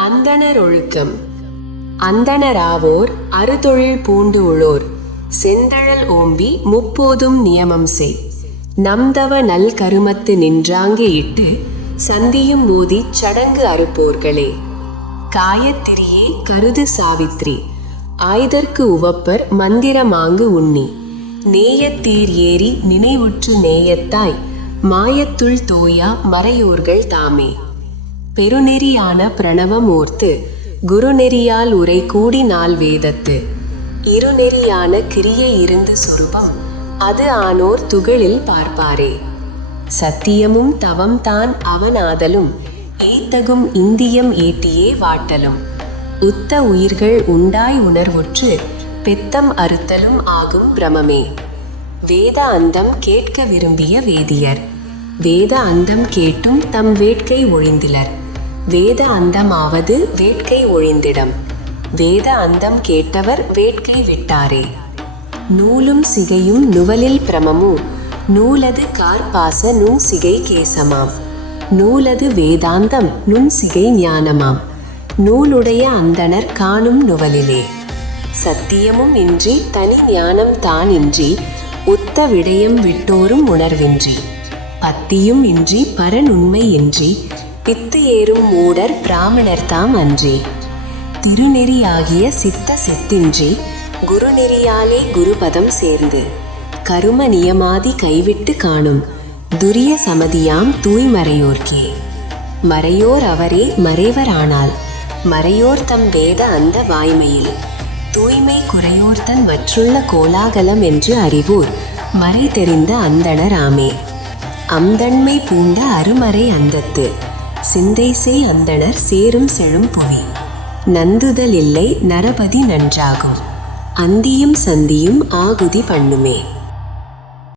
அந்தணர் ஒழுக்கம் அந்தணராவோர் அறுதொழில் பூண்டு உளோர் செந்தழல் ஓம்பி முப்போதும் நியமம் செய். நம்தவ நல் கருமத்து நின்றாங்கே இட்டு சந்தியும் மோதி சடங்கு அறுப்போர்களே. காயத்திரியே கருது சாவித்ரி. ஆய்தற்கு உவப்பர் மந்திரமாங்கு உண்ணி. நேயத்தீர் ஏறி நினைவுற்று நேயத்தாய். மாயத்துள் தோயா மறையோர்கள் தாமே. பெருநெறியான பிரணவம் ஓர்த்து குருநெறியால் உரை கூடி நாள் வேதத்து. இருநெறியான கிரியை இருந்து சொருபம் அது ஆனோர் துகளில் பார்ப்பாரே. சத்தியமும் தவம் தான் அவனாதலும் ஏத்தகும் இந்தியம் ஏட்டியே வாட்டலும். உத்த உயிர்கள் உண்டாய் உணர்வுற்று பெத்தம் அறுத்தலும் ஆகும் பிரமமே. வேத அந்தம் கேட்க விரும்பிய வேதியர். வேத அந்தம் கேட்டும் தம் வேட்கை ஒழிந்திலர். வேத அந்தமாவது வேட்கை ஒழிந்திடம். வேத அந்தம் கேட்டவர் வேட்கை விட்டாரே. நூலும் சிகையும் நுவலில் பிரமமு. நூலது கார்பாச நுண் சிகை கேசமாம். நூலது வேதாந்தம் நுண் சிகை ஞானமாம். நூலுடைய அந்தணர் காணும் நுவலிலே. சத்தியமும் இன்றி தனி ஞானம் தான் இன்றி உத்த விடயம் விட்டோரும் உணர்வின்றி. பத்தியும் இன்றி பரனுண்மை இன்றி பித்து ஏறும் மூடர் பிராமணர் தாம் அன்றே. திருநெறியாகிய சித்த செத்தின்றி குருநெறியாலே குருபதம் சேர்ந்து. கரும நியமாதி கைவிட்டு காணும் துரிய சமதியாம் தூய்மறையோர்க்கே. மறையோர் அவரே மறைவரானால் மறையோர் தம் வேத அந்த வாய்மையில் தூய்மை குறையோர் தன் மற்றுள்ள கோலாகலம் என்று அறிவோர் மறை தெரிந்த அந்தணராமே. அந்தண்மை பூண்ட அருமறை அந்தத்து சிந்தை அந்தணர் சேரும் செழும் புவி. நந்துதல் இல்லை நரபதி நன்றாகும். அந்தியும் சந்தியும் ஆகுதி பண்ணுமே.